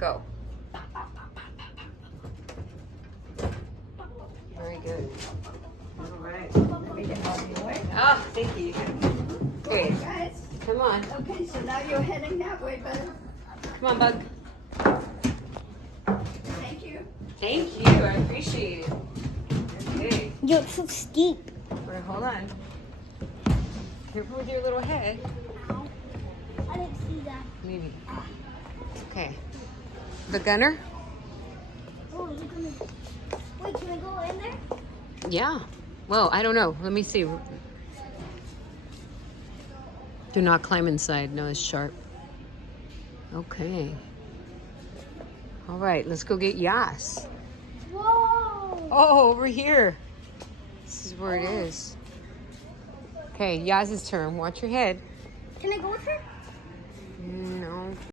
Go. Very good. All right. Let me get out of your way. Oh, thank you. Okay, Guys, come on. okay, so now you're heading that way, but Come on, Bug. thank you. Thank you. I appreciate it. Okay. Yo, it's so steep. Wait, hold on. Careful with your little head. I didn't see that. Maybe. Okay. The gunner? Oh, look at me. Wait, can I go in there? Yeah. Well, I don't know. Let me see. Do not climb inside. No, it's sharp. Okay. All right, let's go get Yas. Whoa! Oh, over here. This is where it is. Okay, Yaz's turn. Watch your head. Can I go with her?